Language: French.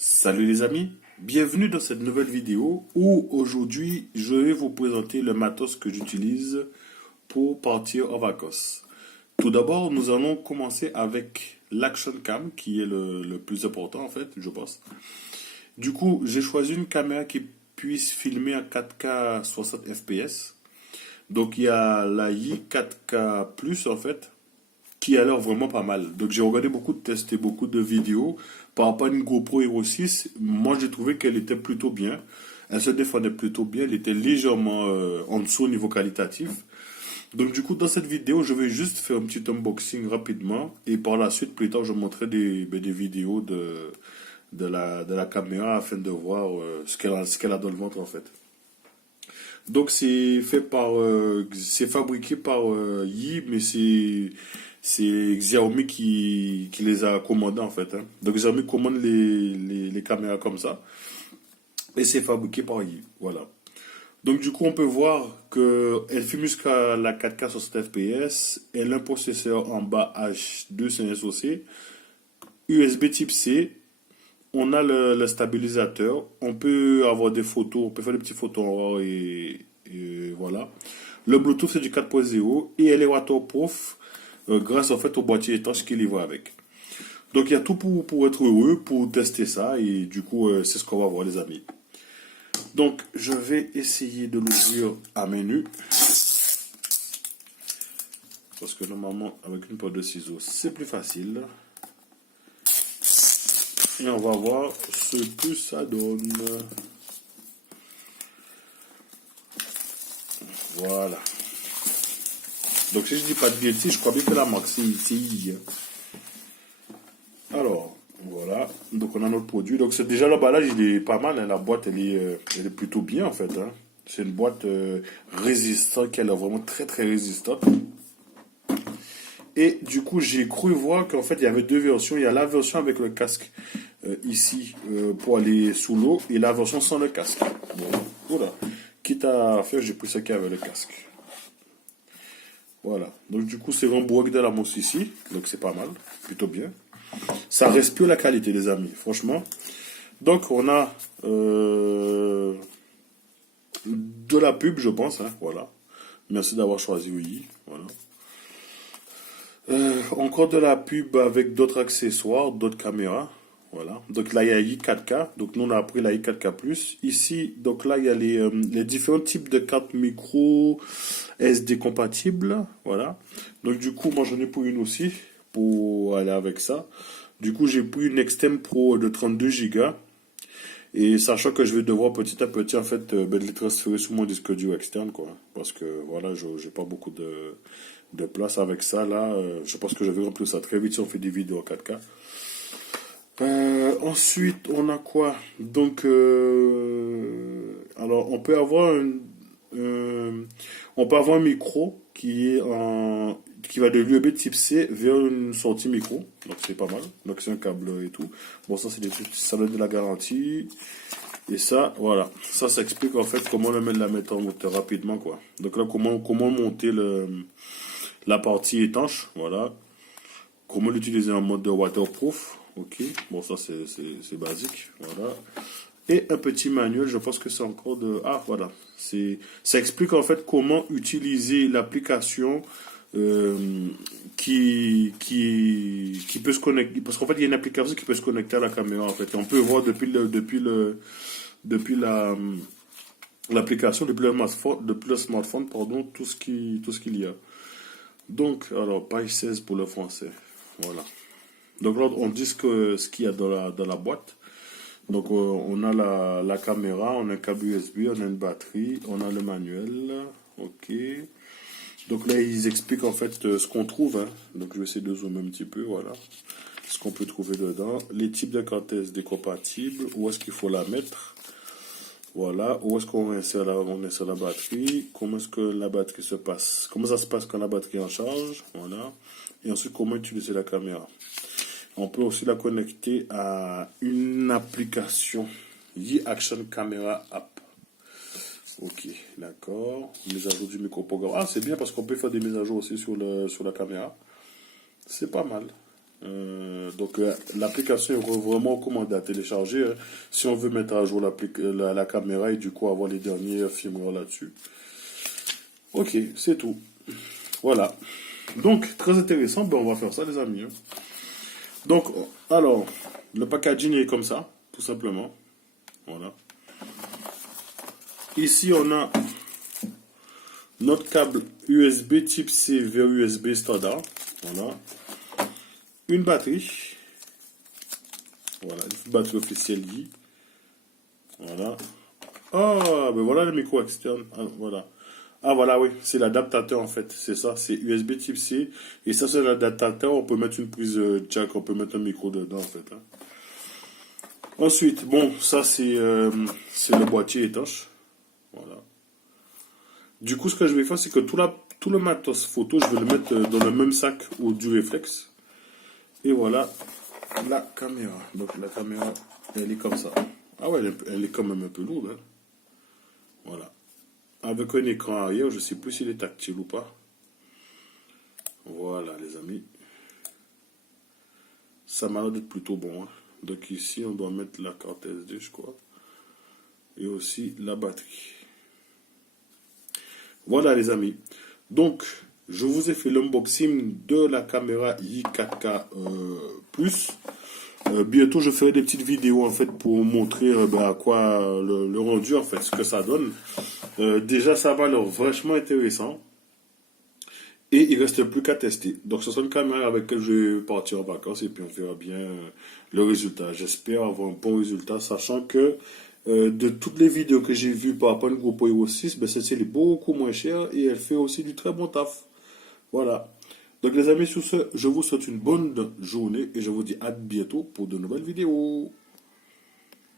Salut les amis, bienvenue dans cette nouvelle vidéo où aujourd'hui je vais vous présenter le matos que j'utilise pour partir en vacances. Tout d'abord, nous allons commencer avec l'Action Cam qui est le plus important en fait, je pense. Du coup, j'ai choisi une caméra qui puisse filmer à 4K 60 fps. Donc il y a la i 4K Plus en fait qui a l'air vraiment pas mal. Donc j'ai regardé beaucoup de tests et beaucoup de vidéos par rapport à une GoPro Hero 6. Moi j'ai trouvé qu'elle était plutôt bien. Elle se défendait plutôt bien. Elle était légèrement en dessous au niveau qualitatif. Donc du coup dans cette vidéo je vais juste faire un petit unboxing rapidement. Et par la suite plus tard je montrerai des vidéos de la caméra afin de voir ce qu'elle a dans le ventre en fait. Donc c'est fabriqué par Yi, mais c'est Xiaomi qui les a commandés en fait, hein. Donc Xiaomi commande les caméras comme ça et c'est fabriqué par Yi, voilà. Donc du coup on peut voir que elle filme jusqu'à la 4K 60 fps, elle a un processeur en bas H2 c'est un SoC, USB type C. On a le stabilisateur. On peut avoir des photos. On peut faire des petites photos en RAW et voilà. Le Bluetooth c'est du 4.0 et elle est waterproof grâce en fait au boîtier étanche qui livre avec. Donc il y a tout pour être heureux, pour tester ça et du coup c'est ce qu'on va voir les amis. Donc je vais essayer de l'ouvrir à main nue. Parce que normalement avec une paire de ciseaux c'est plus facile. Et on va voir ce que ça donne. Voilà. Donc si je dis pas de bêtises, je crois bien que la marque c'est ITI. Alors, voilà. Donc on a notre produit. Donc c'est déjà l'emballage, il est pas mal, hein. La boîte elle est plutôt bien en fait, hein. C'est une boîte résistante, qui est vraiment très très résistante. Et du coup j'ai cru voir qu'en fait il y avait deux versions. Il y a la version avec le casque ici pour aller sous l'eau et la version sans le casque. Bon, voilà. Quitte à faire, j'ai pris ce qui avait le casque. Voilà. Donc du coup, c'est vraiment bourré de la mousse ici. Donc c'est pas mal. Plutôt bien. Ça respire la qualité, les amis. Franchement. Donc on a de la pub, je pense, hein. Voilà. Merci d'avoir choisi oui. Voilà. Encore de la pub avec d'autres accessoires, d'autres caméras. Voilà. Donc là, il y a i 4K. Donc nous, on a pris la i 4K+. Ici, donc là, il y a les différents types de cartes micro SD compatibles. Voilà. Donc du coup, moi, j'en ai pris une aussi pour aller avec ça. Du coup, j'ai pris une Extem Pro de 32 Go. Et sachant que je vais devoir petit à petit, en fait, les transférer sur mon disque dur externe, quoi. Parce que, voilà, j'ai pas beaucoup de place avec ça, là. Je pense que je vais remplir ça très vite si on fait des vidéos en 4K. Ensuite, on a quoi? Donc, alors, on peut avoir un micro qui va de l'USB type C vers une sortie micro. Donc, c'est pas mal. Donc, c'est un câble et tout. Bon, ça, c'est des trucs, ça donne de la garantie. Et ça, voilà. Ça explique en fait comment la mettre en moteur rapidement, quoi. Donc là, comment monter la partie étanche, voilà. Comment l'utiliser en mode waterproof. Ok, bon ça c'est basique, voilà. Et un petit manuel, je pense que c'est encore de... Ah voilà, ça explique en fait comment utiliser l'application qui peut se connecter. Parce qu'en fait il y a une application qui peut se connecter à la caméra en fait. Et on peut voir depuis l'application, depuis le smartphone, pardon, tout ce qu'il y a. Donc, alors, page 16 pour le français. Voilà. Donc là, on dit ce qu'il y a dans la boîte. Donc on a la caméra, on a un câble USB, on a une batterie, on a le manuel. Ok. Donc là, ils expliquent en fait ce qu'on trouve, hein. Donc je vais essayer de zoomer un petit peu, voilà. Ce qu'on peut trouver dedans. Les types de cartes SD compatibles, où est-ce qu'il faut la mettre. Voilà, où est-ce qu'on insère la batterie, comment est-ce que la batterie se passe, comment ça se passe quand la batterie est en charge, voilà. Et ensuite, comment utiliser la caméra. On peut aussi la connecter à une application, Yi Action Camera App. Ok, d'accord. Mise à jour du microprogramme. Ah, c'est bien parce qu'on peut faire des mises à jour aussi sur la caméra. C'est pas mal. Donc l'application est vraiment recommandée à télécharger hein, si on veut mettre à jour la caméra et du coup avoir les derniers firmware là-dessus. Ok, c'est tout. Voilà. Donc très intéressant, ben, on va faire ça les amis. Hein. Donc alors, le packaging est comme ça, tout simplement. Voilà. Ici on a notre câble USB type C vers USB standard. Voilà. Une batterie. Voilà, une batterie officielle Yi. Voilà. Ah, ben voilà le micro externe. Ah, voilà. Ah, voilà, oui, c'est l'adaptateur en fait. C'est ça, c'est USB type C. Et ça, c'est l'adaptateur. On peut mettre une prise jack, on peut mettre un micro dedans en fait. Hein. Ensuite, bon, ça c'est le boîtier étanche. Voilà. Du coup, ce que je vais faire, c'est que tout le matos photo, je vais le mettre dans le même sac au Dureflex. Et voilà la caméra. Donc la caméra, elle est comme ça. Ah ouais, elle est quand même un peu lourde. Hein. Voilà. Avec un écran arrière, je ne sais plus s'il est tactile ou pas. Voilà les amis. Ça m'a l'air d'être plutôt bon. Hein. Donc ici, on doit mettre la carte SD, je crois. Et aussi la batterie. Voilà les amis. Donc, je vous ai fait l'unboxing de la caméra i4K Plus. Bientôt, je ferai des petites vidéos en fait pour montrer à quoi le rendu en fait, ce que ça donne. Déjà, ça va l'air vachement intéressant. Et il reste plus qu'à tester. Donc, ce sera une caméra avec laquelle je vais partir en vacances et puis on verra bien le résultat. J'espère avoir un bon résultat, sachant que de toutes les vidéos que j'ai vues par rapport à une GoPro Hero 6, ben, celle-ci est beaucoup moins chère et elle fait aussi du très bon taf. Voilà. Donc, les amis, sur ce, je vous souhaite une bonne journée et je vous dis à bientôt pour de nouvelles vidéos.